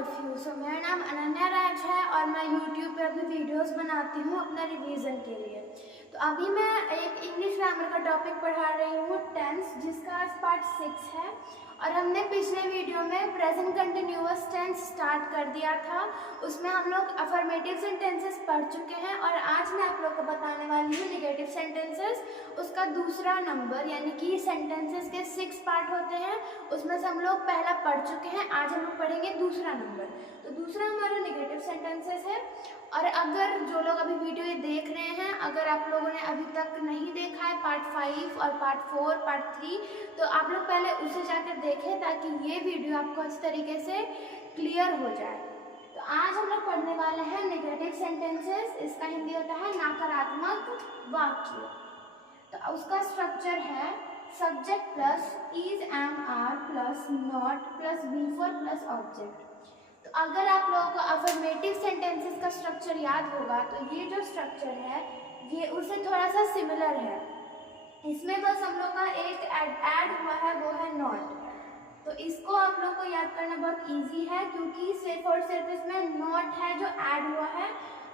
All of you. सो मेरा नाम अनन्या राज है और मैं यूट्यूब पे अभी वीडियोस बनाती हूँ अपना रिवीजन के लिए। तो अभी मैं एक इंग्लिश ग्रामर का टॉपिक पढ़ा रही हूँ टेंस, जिसका आज पार्ट 6 है। और हमने पिछले वीडियो में प्रेजेंट कंटिन्यूअस टेंस स्टार्ट कर दिया था। उसमें हम लोग अफर्मेटिव सेंटेंसेस पढ़ चुके हैं और आज मैं आप लोग को बताने वाली हूँ नेगेटिव सेंटेंसेस, उसका दूसरा नंबर, यानी कि सेंटेंसेस के 6 पार्ट होते हैं, उसमें से हम लोग पहला पढ़ चुके हैं। आज हम लोग पढ़ेंगे दूसरा नंबर। तो दूसरा हमारा नेगेटिव सेंटेंसेस है। और अगर जो लोग अभी वीडियो ये देख रहे हैं, अगर आप लोगों ने अभी तक नहीं देखा है पार्ट 5 और पार्ट 4, पार्ट 3, तो आप लोग पहले उसे जाकर देखें ताकि ये वीडियो आपको अच्छी तरीके से क्लियर हो जाए। तो आज हम लोग पढ़ने वाले हैं नेगेटिव सेंटेंसेस। इसका हिंदी होता है नकारात्मक वाक्य। तो उसका स्ट्रक्चर है subject plus is, am, are plus not plus before plus object. तो अगर आप लोगों को अफर्मेटिव सेंटेंसेस का स्ट्रक्चर याद होगा तो ये जो स्ट्रक्चर है ये उससे थोड़ा सा सिमिलर है। इसमें बस हम लोग का एक ऐड हुआ है, वो है नॉट। तो इसको आप लोग को याद करना बहुत इजी है क्योंकि सिर्फ और सिर्फ इसमें नॉट है जो ऐड हुआ है,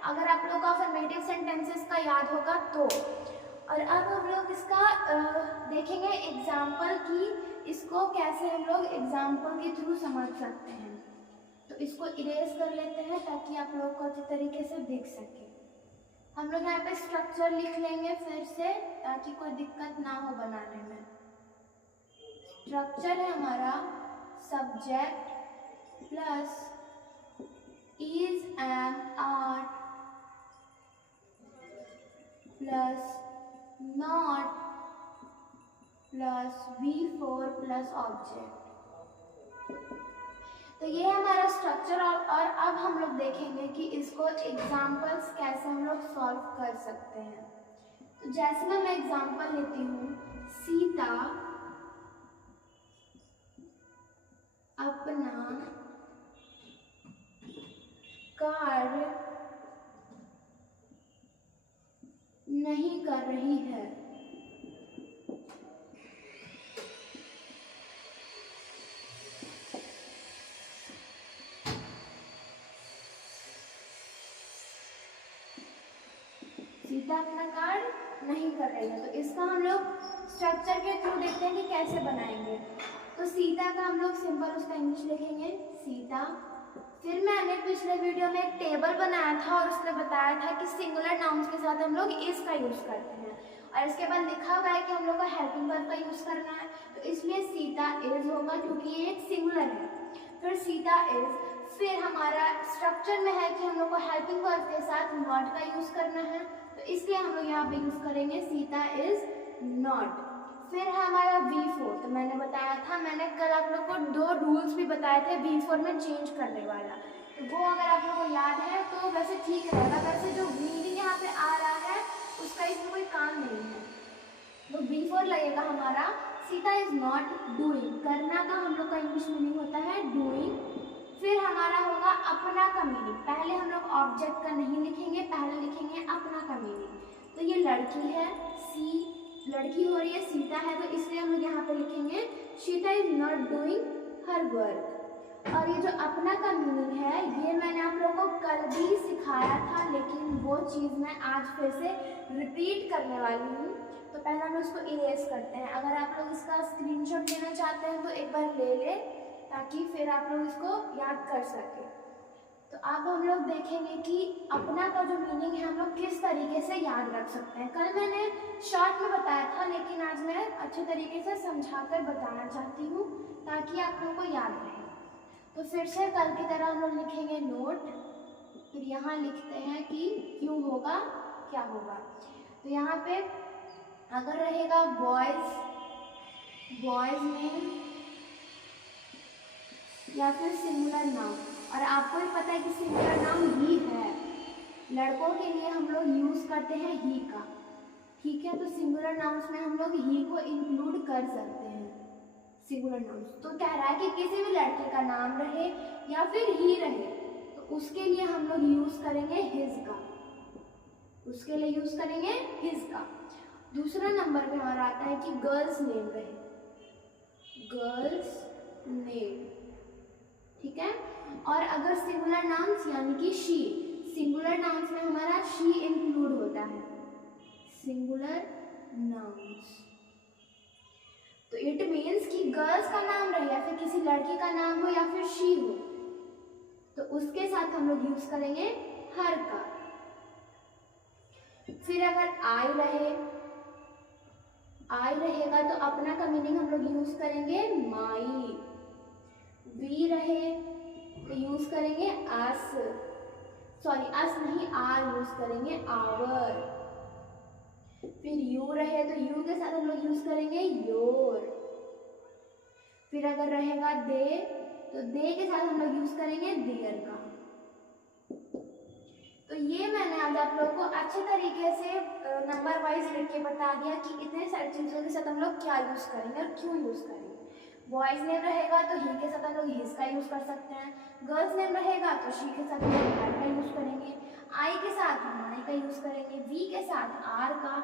अगर आप लोग को अफर्मेटिव सेंटेंसेस का याद होगा तो। और अब हम लोग इसका देखेंगे एग्जाम्पल की इसको कैसे हम लोग एग्जाम्पल के थ्रू समझ सकते हैं। तो इसको इरेज कर लेते हैं ताकि आप लोग को अच्छे तरीके से दिख सके। हम लोग यहाँ पे स्ट्रक्चर लिख लेंगे फिर से ताकि कोई दिक्कत ना हो बनाने में। स्ट्रक्चर है हमारा subject plus is, am, are plus not plus before plus object. तो ये हमारा स्ट्रक्चर। और अब हम लोग देखेंगे कि इसको एग्जाम्पल्स कैसे हम लोग सॉल्व कर सकते हैं। तो जैसे मैं एग्जाम्पल लेती हूँ, सीता अपना कार्य नहीं कर रही है। सीता अपना कार्य नहीं कर रही है। तो इसका हम लोग स्ट्रक्चर के थ्रू देखते हैं कि कैसे बनाएंगे। तो सीता का हम लोग सिंपल उसका इंग्लिश लिखेंगे सीता। फिर मैंने पिछले वीडियो में एक टेबल बनाया था और उसने बताया था कि सिंगुलर नाउन्स के साथ हम लोग इज का यूज करते हैं और इसके बाद लिखा हुआ है कि हम लोग को हेल्पिंग वर्ब का यूज करना है। तो इसलिए सीता इज होगा क्योंकि ये एक सिंगुलर है। फिर सीता इज, फिर हमारा स्ट्रक्चर में है कि हम लोग को हेल्पिंग वर्ब के साथ नॉट का यूज करना है, तो इसलिए हम लोग यहाँ पे यूज करेंगे सीता इज नॉट। फिर है हमारा V4। तो मैंने बताया था, मैंने कल आप लोग को 2 रूल्स भी बताए थे V4 में चेंज करने वाला। तो वो अगर आप लोगों को याद है तो वैसे ठीक रहेगा। वैसे जो मीनिंग यहाँ पे आ रहा है उसका इसमें कोई काम नहीं है। तो V4 लगेगा हमारा सीता इज नॉट डूइंग। करना का हम लोग का इंग्लिश मीनिंग होता है डूइंग। फिर हमारा होगा अपना का मीनिंग। पहले हम लोग ऑब्जेक्ट का नहीं लिखेंगे, पहले लिखेंगे अपना का मीनिंग। तो ये लड़की है, सी लड़की हो रही है, सीता है, तो इसलिए हम लोग यहाँ पे लिखेंगे Sita is not doing her work. और ये जो अपना का मीनिंग है ये मैंने आप लोगों को कल भी सिखाया था, लेकिन वो चीज़ मैं आज फिर से रिपीट करने वाली हूँ। तो पहले हम उसको इरेज करते हैं। अगर आप लोग इसका स्क्रीनशॉट लेना चाहते हैं तो एक बार ले लें ताकि फिर आप लोग इसको याद कर सकें। तो अब हम लोग देखेंगे कि अपना का जो मीनिंग है हम लोग किस तरीके से याद रख सकते हैं। कल मैंने शॉर्ट में बताया था, लेकिन आज मैं अच्छे तरीके से समझाकर बताना चाहती हूँ ताकि आप लोगों को याद रहे। तो फिर से कल की तरह हम लोग लिखेंगे नोट। फिर यहाँ लिखते हैं कि क्यों होगा, क्या होगा। तो यहाँ पे अगर रहेगा बॉयज, बॉयज नेम या फिर सिंगुलर नाउन, और आपको भी पता है कि सिंगुलर नाउन ही है, लड़कों के लिए हम लोग यूज करते हैं ही का, ठीक है। तो सिंगुलर नाउन्स में हम लोग ही को इंक्लूड कर सकते हैं, सिंगुलर नाउन्स। तो कह रहा है कि किसी भी लड़के का नाम रहे या फिर ही रहे तो उसके लिए हम लोग यूज करेंगे हिज का, उसके लिए यूज करेंगे हिज का। दूसरा नंबर पे हमारा आता है कि गर्ल्स नेम रहे, गर्ल्स नेम, ठीक है। और अगर सिंगुलर नाउन्स यानी कि शी, सिंगुलर नाउन्स में हमारा शी इंक्लूड होता है, सिंगुलर नाउन्स, तो इट मीन्स कि गर्ल्स का नाम रहे या फिर किसी लड़की का नाम हो या फिर शी हो, तो उसके साथ हम लोग यूज करेंगे हर का। फिर अगर आई रहेगा तो अपना का मीनिंग हम लोग यूज करेंगे माई, वी रहे तो यूज करेंगे अस, सॉरी अस नहीं आर यूज करेंगे आवर। फिर यू रहे तो यू के साथ हम लोग यूज करेंगे योर। फिर अगर रहेगा दे तो दे के साथ हम लोग यूज करेंगे देयर का। तो ये मैंने आज आप लोगों को अच्छे तरीके से नंबर वाइज लिख के बता दिया कि इतने सारी चीज़ों के साथ हम लोग क्या यूज करेंगे और क्यों यूज करेंगे। बॉयज नेम रहेगा तो ही के साथ हम लोग हिज का यूज कर सकते हैं, गर्ल्स नेम रहेगा तो शी के साथ हम लोग हर का यूज करेंगे, आई के साथ माई का यूज करेंगे, वी के साथ आर का,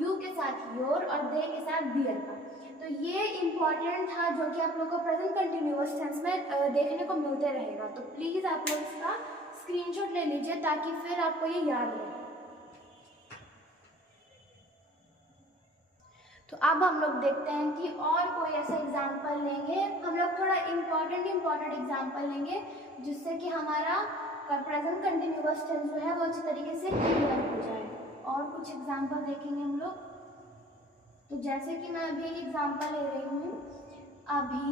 यू के साथ योर और दे के साथ दियर का। तो ये इम्पॉर्टेंट था जो कि आप लोग को प्रेजेंट कंटिन्यूअस टेंस में देखने को मिलते रहेगा। तो प्लीज़ आप लोग इसका स्क्रीनशॉट ले लीजिए ताकि फिर आपको ये याद रहे। तो अब हम लोग देखते हैं कि और कोई ऐसा एग्जाम्पल लेंगे, हम लोग थोड़ा इम्पॉर्टेंट एग्जाम्पल लेंगे जिससे कि हमारा प्रेजेंट कंटिन्यूअस टेंस जो है वो अच्छी तरीके से क्लियर हो जाए। और कुछ एग्जाम्पल देखेंगे हम लोग। तो जैसे कि मैं अभी एक एग्जाम्पल ले रही हूँ, अभी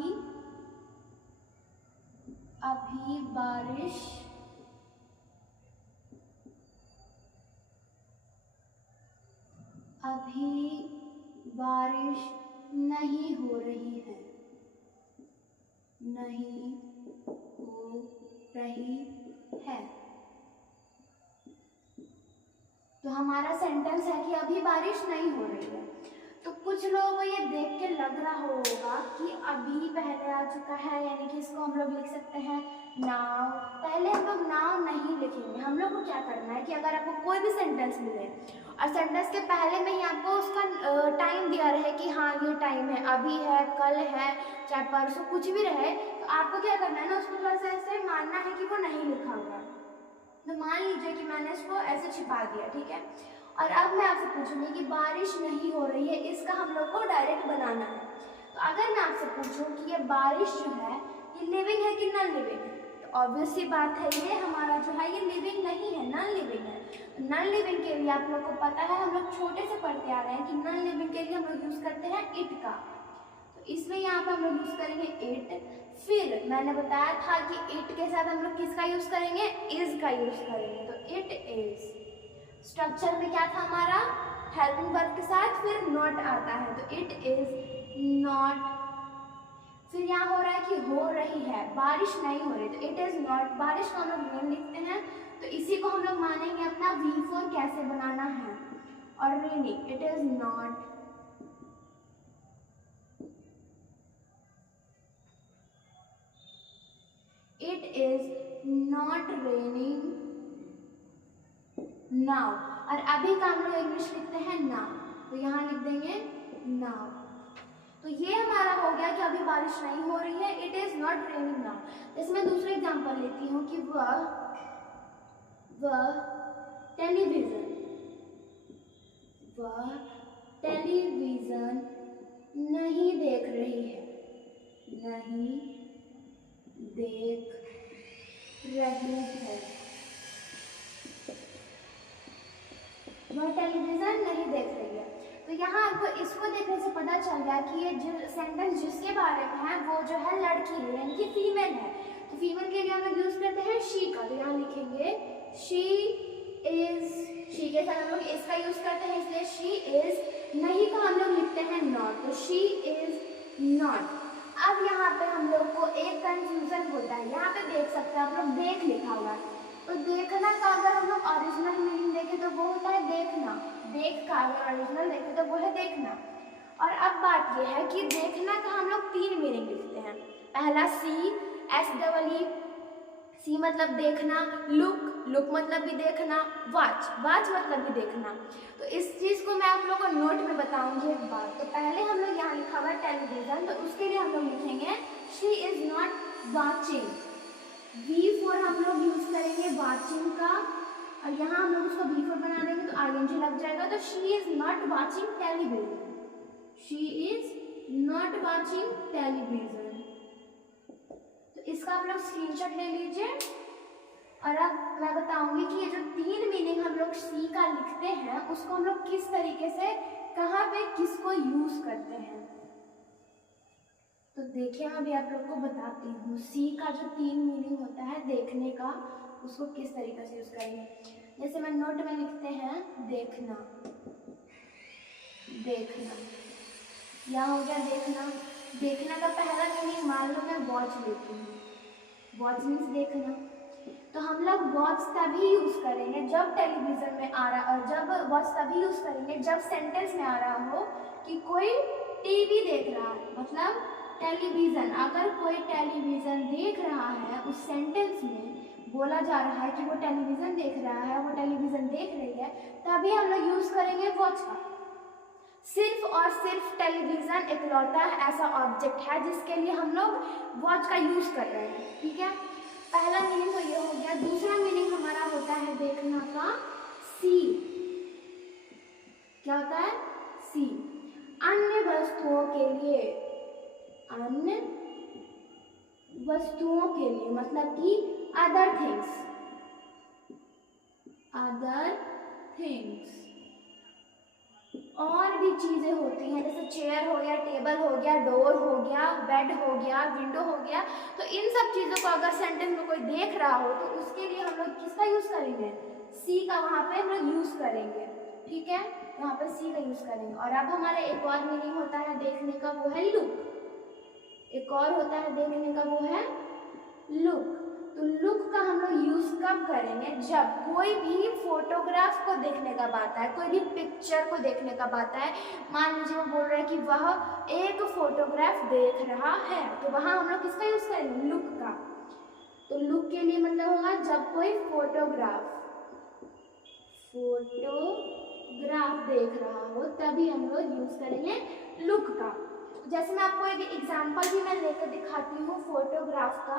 बारिश नहीं हो रही है, नहीं हो रही है। तो हमारा सेंटेंस है कि अभी बारिश नहीं हो रही है। तो कुछ लोगों को ये देख के लग रहा होगा कि अभी पहले आ चुका है, यानी कि इसको हम लोग लिख सकते हैं नाउ। पहले हम लोग नाउ नहीं लिखेंगे। हम लोग को क्या करना है कि अगर आपको कोई भी सेंटेंस मिले और सेंटेंस के पहले में ही आपको उसका टाइम दिया रहे कि हाँ ये टाइम है, अभी है, कल है, चाहे परसों, कुछ भी रहे, तो आपको क्या करना है ना, उसको थोड़ा सा ऐसे मानना है कि वो नहीं लिखा हुआ। तो मान लीजिए कि मैंने इसको ऐसे छिपा दिया, ठीक है। और अब मैं आपसे पूछूंगी कि बारिश नहीं हो रही है, इसका हम लोग को डायरेक्ट बनाना है। तो अगर मैं आपसे पूछूं कि ये बारिश जो है ये लिविंग है कि नॉन लिविंग है, तो ऑब्वियस सी बात है ये हमारा जो है ये लिविंग नहीं है, नॉन लिविंग है। नॉन लिविंग के लिए आप लोग को पता है, हम लोग छोटे से पढ़ते आ रहे हैं कि नॉन लिविंग के लिए हम लोग यूज करते हैं इट का। तो इसमें यहाँ पर हम लोग यूज करेंगे इट। फिर मैंने बताया था कि इट के साथ हम लोग किसका यूज करेंगे, इज का यूज करेंगे। तो इट इज। स्ट्रक्चर में क्या था हमारा, हेल्पिंग वर्ब के साथ फिर नॉट आता है, तो इट इज नॉट। फिर यहाँ हो रहा है कि हो रही है, बारिश नहीं हो रही, तो इट इज नॉट। बारिश को हम लोग नेम लिखते हैं, तो इसी को हम लोग मानेंगे अपना V4 कैसे बनाना है। और raining, it is not. It is not raining now. और अभी का हम लोग इंग्लिश लिखते हैं नाउ, तो यहाँ लिख देंगे नाउ। तो ये हमारा हो गया कि अभी बारिश नहीं हो रही है, it is not raining now. जैसे मैं दूसरा एग्जांपल लेती हूँ कि वह टेलीविजन नहीं देख रही है, नहीं देख रही है। वह टेलीविजन नहीं देख रही है। तो यहाँ आपको इसको देखने से पता चल गया कि ये जो सेंटेंस जिसके बारे में है वो जो है लड़की है, यानी कि फीमेल है। तो फीमेल के लिए हम लोग यूज करते हैं शी का, तो यहाँ लिखेंगे शी इज। शी के साथ हम लोग इसका यूज करते हैं, इसलिए शी इज। नहीं का हम लोग लिखते हैं नॉट, तो शी इज नॉट। अब यहाँ पे हम लोग को एक कंफ्यूजन होता है, यहाँ पे देख सकते हैं आप लोग देख लिखा हुआ है। तो देखना का अगर हम लोग ओरिजिनल मीनिंग देखें तो वो होता है देखना, देख का अगर ओरिजिनल देखें तो वो है देखना। और अब बात ये है कि देखना का हम लोग 3 मीनिंग लिखते हैं। पहला SEE, सी मतलब देखना, लुक मतलब भी देखना, वाच मतलब भी देखना। तो इस चीज़ को मैं आप लोगों को नोट में बताऊंगी एक बार। तो पहले हम लोग यहाँ लिखा हुआ है टेलीविजन, तो उसके लिए हम लोग लिखेंगे she is not watching. V4 हम लोग यूज करेंगे वाचिंग का, और यहाँ हम लोग उसको V4 बना देंगे तो ING लग जाएगा। तो she is not watching television, she is not watching television. तो इसका आप लोग स्क्रीनशॉट ले लीजिए। और अब मैं बताऊंगी कि ये जो 3 मीनिंग हम लोग सी का लिखते हैं उसको हम लोग किस तरीके से कहाँ पे किसको यूज करते हैं। तो देखिए मैं अभी आप लोग को बताती हूँ सी का जो 3 मीनिंग होता है देखने का, उसको किस तरीके से यूज करेंगे। जैसे मैं नोट में लिखते हैं देखना, देखना, यहाँ हो गया देखना। देखना का पहला मीनिंग मान लो मैं वॉच लेती हूँ, वॉच मीन्स देखना। तो हम लोग वॉच तभी यूज करेंगे जब टेलीविजन में आ रहा, और जब वॉच तभी यूज करेंगे जब सेंटेंस में आ रहा हो कि कोई टीवी देख रहा है, मतलब टेलीविजन। अगर कोई टेलीविजन देख रहा है, उस सेंटेंस में बोला जा रहा है कि वो टेलीविजन देख रहा है, वो टेलीविजन देख रही है, तभी हम लोग यूज करेंगे वॉच का। सिर्फ और सिर्फ टेलीविजन इकलौता ऐसा ऑब्जेक्ट है जिसके लिए हम लोग वॉच का यूज कर रहे हैं। ठीक है, पहला मीनिंग तो ये हो गया। दूसरा मीनिंग हमारा होता है देखना का सी। क्या होता है? सी। अन्य वस्तुओं के लिए, अन्य वस्तुओं के लिए मतलब कि अदर थिंग्स, अदर थिंग्स। और भी चीजें होती हैं जैसे चेयर हो गया, टेबल हो गया, डोर हो गया, बेड हो गया, विंडो हो गया। तो इन सब चीजों को अगर सेंटेंस में कोई देख रहा हो तो उसके लिए हम लोग किसका यूज करेंगे? सी का वहां पे हम लोग यूज करेंगे। ठीक है, वहां पे सी का यूज करेंगे। और अब हमारा एक और मीनिंग होता है देखने का, वो है लुक। एक और होता है देखने का, वो है लुक। तो लुक का हम लोग यूज कब करेंगे? जब कोई भी फोटोग्राफ को देखने का बात है, कोई भी पिक्चर को देखने का बात है। मान लीजिए वो बोल रहा है कि वह एक फोटोग्राफ देख रहा है, तो वहां हम लोग किसका यूज करेंगे? लुक का। तो लुक के लिए मतलब होगा जब कोई फोटोग्राफ देख रहा हो तभी हम लोग यूज करेंगे लुक का। जैसे मैं आपको एक एग्जांपल भी मैं लेकर दिखाती हूँ फोटोग्राफ का,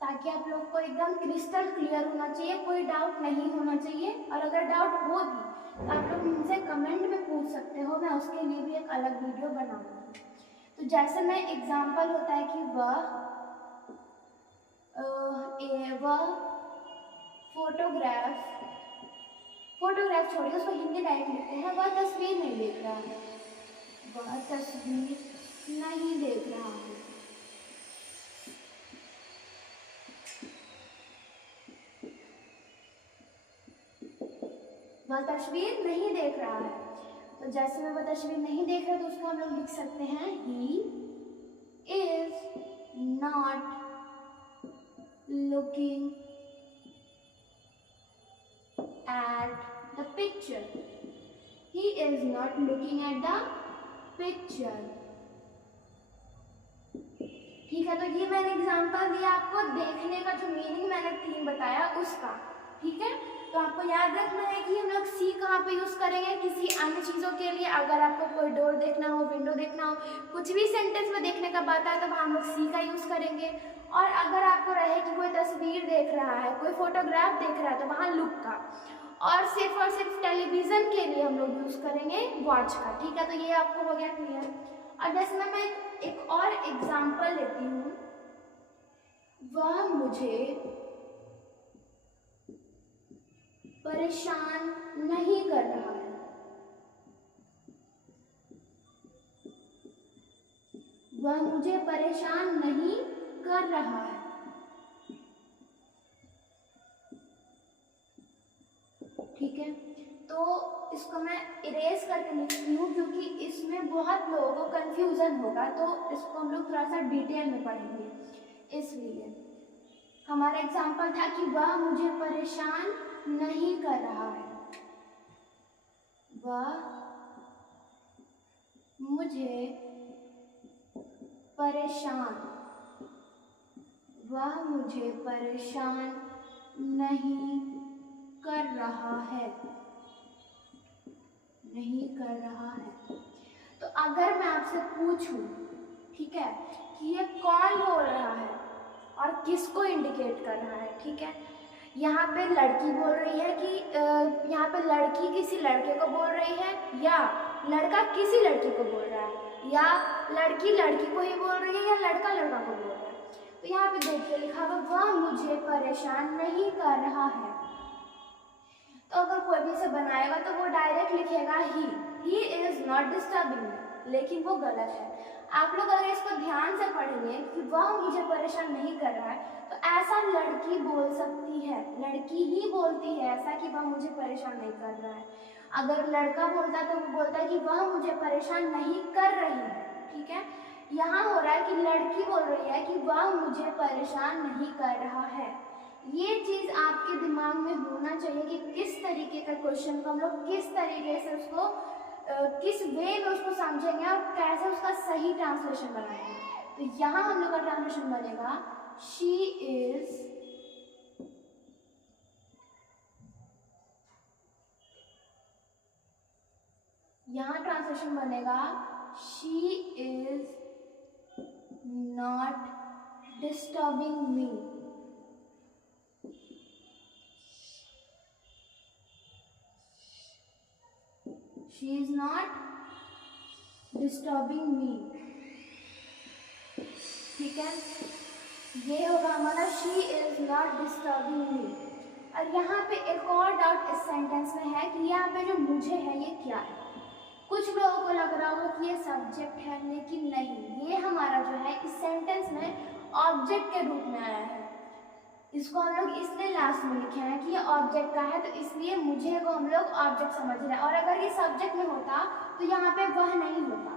ताकि आप लोग को एकदम क्रिस्टल क्लियर होना चाहिए, कोई डाउट नहीं होना चाहिए। और अगर डाउट हो भी तो आप लोग मुझसे कमेंट में पूछ सकते हो, मैं उसके लिए भी एक अलग वीडियो बनाऊंगी। तो जैसे मैं एग्जांपल होता है कि वह फोटोग्राफ छोड़िए, उसको हिंदी डायरेक्ट लिखते हैं। वह तस्वीर नहीं देख रहा है, वह तस्वीर नहीं देख रहा है। वह तस्वीर नहीं देख रहा है। तो जैसे में वह तस्वीर नहीं देख रहा है तो उसको हम लोग लिख सकते हैं he is not looking at the picture, he is not looking at the picture. ठीक है, तो ये मैंने एग्जांपल दिया आपको देखने का, जो मीनिंग मैंने 3 बताया उसका। ठीक है, तो आपको याद रखना है कि हम लोग सी कहाँ पे यूज करेंगे? किसी अन्य चीजों के लिए। अगर आपको कोई डोर देखना हो, विंडो देखना हो, कुछ भी सेंटेंस में देखने का बात है तो वहाँ हम लोग सी का यूज करेंगे। और अगर आपको रहे कि कोई तस्वीर देख रहा है, कोई फोटोग्राफ देख रहा है, तो वहाँ लुक का। और सिर्फ टेलीविजन के लिए हम लोग यूज करेंगे वॉच का। ठीक है, तो ये आपको हो गया क्लियर। और जैसे मैं एक और एग्जाम्पल लेती हूँ, वह मुझे परेशान नहीं कर रहा है, वह मुझे परेशान नहीं कर रहा है। ठीक है, तो इसको मैं इरेज करके लिखती हूँ क्योंकि इसमें बहुत लोगों को कंफ्यूजन होगा, तो इसको हम लोग थोड़ा सा डिटेल में पढ़ेंगे। इसलिए हमारा एग्जाम्पल था कि वह मुझे परेशान नहीं कर रहा है, वह मुझे परेशान नहीं कर रहा है, तो अगर मैं आपसे पूछूं, ठीक है, कि ये कौन बोल रहा है किसको इंडिकेट कर रहा है, ठीक है। यहाँ पे लड़की बोल रही है कि यहाँ पे लड़की किसी लड़के को बोल रही है, या लड़का किसी लड़की को बोल रहा है, या लड़की लड़की को ही बोल रही है, या लड़का लड़का को बोल रहा है। तो यहाँ पे देखिए लिखा हुआ वह मुझे परेशान नहीं कर रहा है। तो अगर कोई भी इसे बनाएगा तो वो डायरेक्ट लिखेगा he is not disturbing me, लेकिन वो गलत है। आप लोग अगर इसको ध्यान से पढ़ेंगे कि वह मुझे परेशान नहीं कर रहा है, तो ऐसा लड़की बोल सकती है, लड़की ही बोलती है ऐसा कि वह मुझे परेशान नहीं कर रहा है। अगर लड़का बोलता है तो वो बोलता है कि वह मुझे परेशान नहीं कर रही है, ठीक है। यहाँ हो रहा है कि लड़की बोल रही है कि वह मुझे परेशान नहीं कर रहा है। ये चीज़ आपके दिमाग में होना चाहिए कि किस तरीके का क्वेश्चन को हम लोग किस तरीके से उसको किस वे में उसको समझेंगे और कैसे उसका सही ट्रांसलेशन बनाएंगे। तो यहाँ हम लोग का ट्रांसलेशन बनेगा शी इज यहाँ ट्रांसलेशन बनेगा she is not disturbing me. She is not disturbing me, ठीक है। ये होगा हमारा she is not disturbing me। और यहाँ पे एक और डाउट इस सेंटेंस में है कि यहाँ पे जो मुझे है ये क्या है। कुछ लोगों को लग रहा होगा कि ये सब्जेक्ट है, लेकिन नहीं, ये हमारा जो है इस सेंटेंस में ऑब्जेक्ट के रूप में आया है। इसको हम लोग इसलिए लास्ट में लिखे हैं कि ये ऑब्जेक्ट का है, तो इसलिए मुझे को हम लोग ऑब्जेक्ट समझ रहे हैं। और अगर ये सब्जेक्ट में होता तो यहाँ पे वह नहीं होता।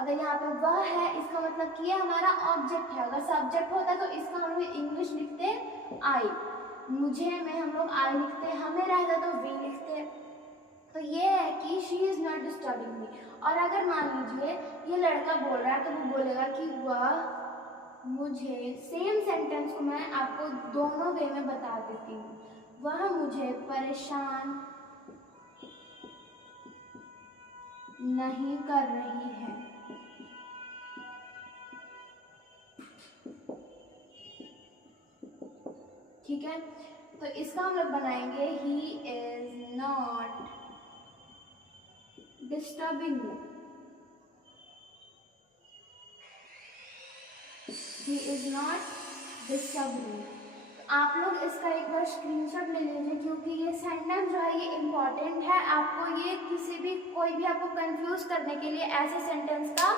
अगर यहाँ पे वह है इसका मतलब कि ये हमारा ऑब्जेक्ट है। अगर सब्जेक्ट होता तो इसका हम लोग इंग्लिश लिखते आई, मुझे में हम लोग आई लिखते, हमें रहता तो वी लिखते। तो ये है कि she is not disturbing me. और अगर मान लीजिए ये लड़का बोल रहा है तो वो बोलेगा कि वह मुझे, सेम सेंटेंस को मैं आपको दोनों वे में बता देती हूँ, वह मुझे परेशान नहीं कर रही है। ठीक है, तो इसका हम लोग बनाएंगे he is not disturbing me. He is not disturbing me। तो आप लोग इसका एक बार स्क्रीनशॉट ले लीजिए, क्योंकि ये सेंटेंस जो है ये इम्पॉर्टेंट है। आपको ये किसी भी कोई भी आपको कंफ्यूज करने के लिए ऐसे सेंटेंस का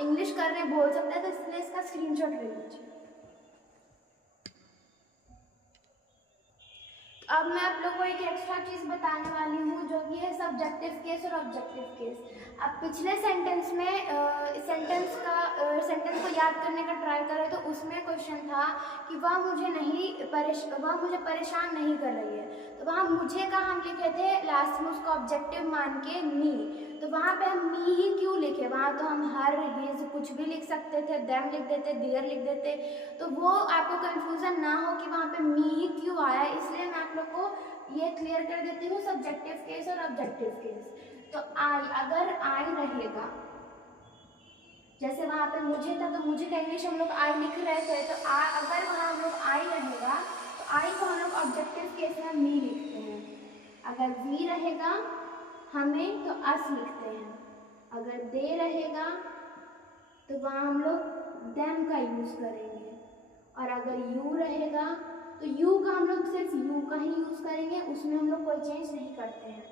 इंग्लिश करने बोल सकते हैं, तो इसलिए इसका स्क्रीनशॉट ले लीजिए। अब मैं आप लोग को एक एक्स्ट्रा चीज़ बताने वाली हूँ, जो कि है सब्जेक्टिव केस और ऑब्जेक्टिव केस। अब पिछले सेंटेंस में सेंटेंस को याद करने का ट्राई करें तो उसमें क्वेश्चन था कि वह मुझे परेशान नहीं कर रही है। तो वहाँ मुझे का हम लिखे थे लास्ट में उसको ऑब्जेक्टिव मान के मी। तो वहाँ पे हम मी ही क्यों लिखे, वहाँ तो हम हर हिज कुछ भी लिख सकते थे, देम लिख देते, डियर लिख देते। तो वो आपको कंफ्यूजन ना हो कि वहाँ पे मी ही क्यों आया, इसलिए मैं आप लोग को ये क्लियर कर देती हूँ सब्जेक्टिव केस और ऑब्जेक्टिव केस। तो आई, अगर आई रहेगा, जैसे वहाँ पे मुझे था तो मुझे का इंग्लिश हम लोग आई लिख रहे थे, तो अगर वहाँ हम लोग आई रहेगा तो आई को हम लोग ऑब्जेक्टिव केस में मी लिखते हैं। अगर वी रहेगा हमें तो अस लिखते हैं। अगर दे रहेगा तो वहाँ हम लोग देम का यूज़ करेंगे। और अगर यू रहेगा तो यू का हम लोग सिर्फ यू का ही यूज़ करेंगे, उसमें हम लोग कोई चेंज नहीं करते हैं।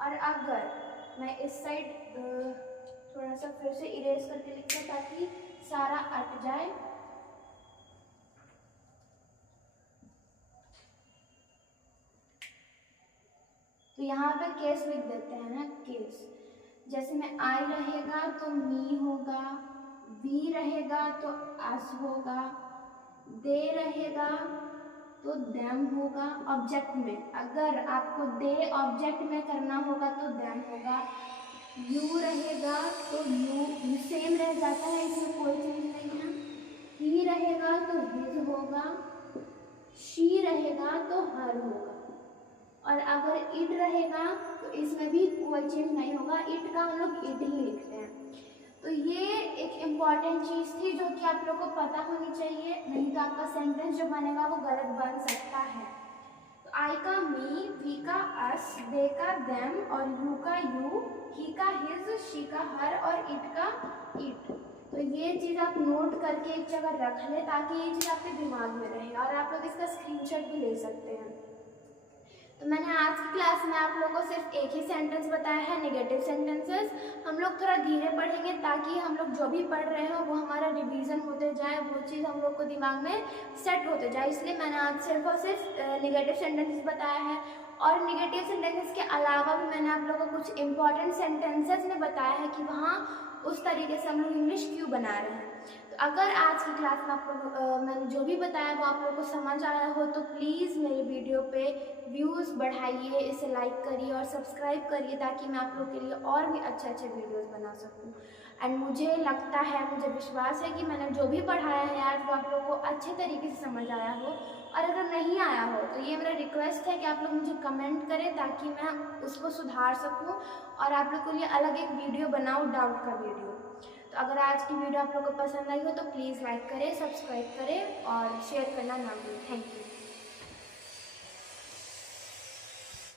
और अगर मैं इस साइड थोड़ा सा फिर से इरेज करके लिखते हैं ताकि सारा अट जाए। तो यहाँ पे केस लिख देते हैं ना, केस। जैसे में आई रहेगा तो मी होगा, वी रहेगा तो अस होगा, दे रहेगा तो देम होगा ऑब्जेक्ट में। अगर आपको दे ऑब्जेक्ट में करना होगा तो देम होगा। यू रहेगा तो यू सेम रह जाता है, इसमें कोई चेंज नहीं है। ही रहेगा तो हिज होगा, शी रहेगा तो हर होगा। और अगर इट रहेगा तो इसमें भी कोई चेंज नहीं होगा, इट का हम लोग इट ही लिखते हैं। तो ये एक इम्पॉर्टेंट चीज़ थी जो कि आप लोग को पता होनी चाहिए, नहीं तो आपका सेंटेंस जो बनेगा वो गलत बन सकता है। तो आई का मी, वी का अस, दे का देम और यू का यू, ही का हिज, शी का हर और इट का इट। तो ये चीज़ आप नोट करके एक जगह रख लें ताकि ये चीज़ आपके दिमाग में रहे, और आप लोग इसका स्क्रीनशॉट भी ले सकते हैं। तो मैंने आज की क्लास में आप लोगों को सिर्फ एक ही सेंटेंस बताया है, नेगेटिव सेंटेंसेस। हम लोग थोड़ा धीरे पढ़ेंगे ताकि हम लोग जो भी पढ़ रहे हो वो हमारा रिवीजन होते जाए, वो चीज़ हम लोग को दिमाग में सेट होते जाए, इसलिए मैंने आज सिर्फ और सिर्फ नेगेटिव सेंटेंसेस बताया है। और नेगेटिव सेंटेंसेस के अलावा भी मैंने आप लोगों को कुछ इंपॉर्टेंट सेंटेंसेस में बताया है कि वहाँ उस तरीके से हम लोग इंग्लिश क्यों बना रहे हैं। तो अगर आज की क्लास में आप लोग मैंने जो भी बताया वो आप लोगों को समझ आया हो तो प्लीज़ मेरे वीडियो पे व्यूज़ बढ़ाइए, इसे लाइक करिए और सब्सक्राइब करिए ताकि मैं आप लोग के लिए और भी अच्छे अच्छे वीडियोस बना सकूं। एंड मुझे लगता है, मुझे विश्वास है कि मैंने जो भी पढ़ाया है आज वो आप लोग को अच्छे तरीके से समझ आया हो, और अगर नहीं आया हो तो ये मेरा रिक्वेस्ट है कि आप लोग मुझे कमेंट करें ताकि मैं उसको सुधार सकूँ और आप लोग के लिए अलग एक वीडियो बनाऊँ, डाउट का वीडियो। तो अगर आज की वीडियो आप लोगों को पसंद आई हो तो प्लीज़ लाइक करें, सब्सक्राइब करें और शेयर करना ना भूलें। Thank you.